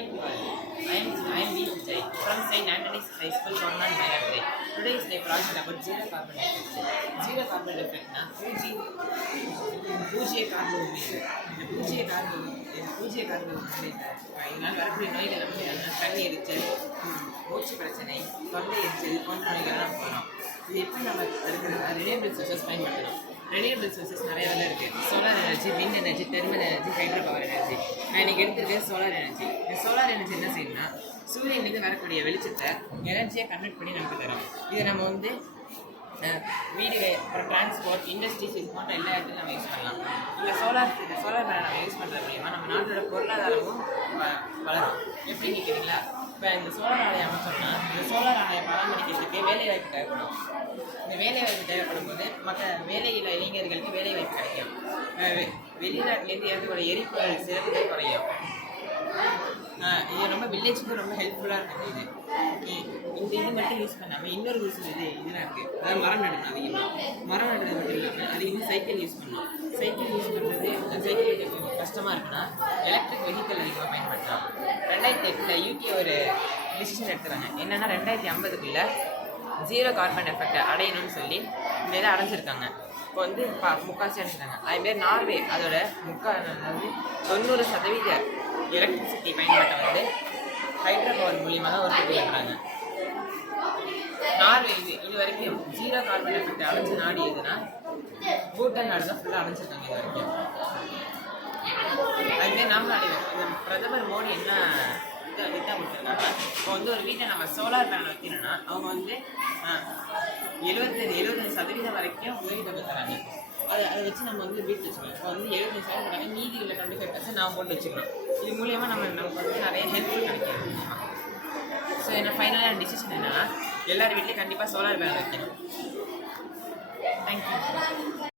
morning to all. I am V. Vijay from St. Anthony's High School, Cornwall, Maryland. Today is a project about zero carbon effect. Zero carbon effect na பூஜ்ஜிய carbon உமிழ்வு. இந்த பூஜ்ஜிய carbon இதனால் வரக்கூடிய நோய்கள் அப்படின்னா கண் எரிச்சல், மூச்சு பிரச்சனை, தொண்டை எரிச்சல் போன்ற நோய்கள் நம்ம போகிறோம். இது எப்படி நம்ம தடுக்கிறதுனா ரினியூவபிள் சோர்சஸ் பயன்படுத்தணும். ரினியூவபிள் சோர்சஸ் நிறைய வேலை இருக்குது. Solar energy, wind energy, thermal energy, hydro power energy. நான் இன்றைக்கி எடுத்துருக்கேன் சோலார் எனர்ஜி. இந்த சோலார் எனர்ஜி என்ன செய்யணும்னா சூரியன்லேருந்து வரக்கூடிய வெளிச்சத்தை எனர்ஜியை கன்வெர்ட் பண்ணி நமக்கு தரும். இதை நம்ம வந்து வீடு, அப்புறம் டிரான்ஸ்போர்ட், இண்டஸ்ட்ரீஸ் இது போன்ற எல்லா இடத்துலையும் நம்ம யூஸ் பண்ணலாம். இந்த சோலார் பேனல் நம்ம யூஸ் பண்ணுறது மூலிமா நம்ம நாட்டோட பொருளாதாரமும் வளரும். எப்படின்னு கேட்குறீங்களா? இப்போ இந்த சோலார் ஆலையை அமைச்சோம்னா இந்த சோலார் ஆலையை பராமரிக்கிறதுக்கு வேலைவாய்ப்பு தேவைப்படும். இந்த வேலைவாய்ப்பு தேவைப்படும் போது மற்ற வேலையில்லா இளைஞர்களுக்கு வேலைவாய்ப்பு கிடைக்கும். வெளிநாட்டிலேருந்து ஏற்படக்கூடிய எரிபொருள் சிறப்புகள் குறையும். இது ரொம்ப வில்லேஜுக்கு ரொம்ப ஹெல்ப்ஃபுல்லாக இருக்குது. இது மட்டும் யூஸ் பண்ணாமல் இன்னொரு யூஸ் இதெல்லாம் இருக்குது. அதாவது மரம் நடணும். மரம் நடுறது மட்டும் இல்லாமல் அதிகமாக சைக்கிள் யூஸ் பண்ணணும். சைக்கிள் யூஸ் பண்ணுறது சைக்கிள் கஷ்டமாக இருக்குன்னா எலக்ட்ரிக் வெஹிக்கிள் அதிகமாக பயன்படுத்தலாம். 2008 யூகே ஒரு டிசிஷன் எடுத்துறாங்க. என்னென்னா 2050 ஜீரோ கார்பன் எஃபெக்டை அடையணும்னு சொல்லி இந்த இதை அடைஞ்சிருக்காங்க. இப்போ வந்து முக்கால்வாசி அடைஞ்சிருக்காங்க. அதேமாரி நார்வே அதோட அதாவது 90% எலக்ட்ரிசிட்டி பயன்பாட்டை வந்து ஹைட்ரோ பவர் மூலியமாக தான் உற்பத்தி பண்ணுறாங்க. நார்வே இது வரைக்கும் ஜீரோ கார்பன் எஃபெக்ட் அடைஞ்ச நாடு எதுனா பூட்டான் நாடு தான் ஃபுல்லாக அடைஞ்சிருக்காங்க இது வரைக்கும். அதுமாரி நாமளும் அடைவோம். பிரதமர் மோடி என்ன திட்டம் கொடுத்துருக்காங்க, இப்போ வந்து ஒரு வீட்டை நம்ம சோலார் பேனல் வைக்கணும்னா அவங்க வந்து 70% வரைக்கும் உதவி தொகை தராங்க. அதை வச்சு நம்ம வந்து வீட்டு வச்சுக்கலாம். இப்போ வந்து 75% தராங்க, மீதி உள்ள 25% நாம் போட்டு வச்சுக்கலாம். இது மூலியமாக நமக்கு வந்து நிறைய ஹெல்ப்ஃபுல் கிடைக்கும். ஸோ என்ன ஃபைனலான டிசிஷன் என்னன்னா எல்லார் வீட்லேயும் கண்டிப்பாக சோலார் பேனல் வைக்கணும். தேங்க்யூ.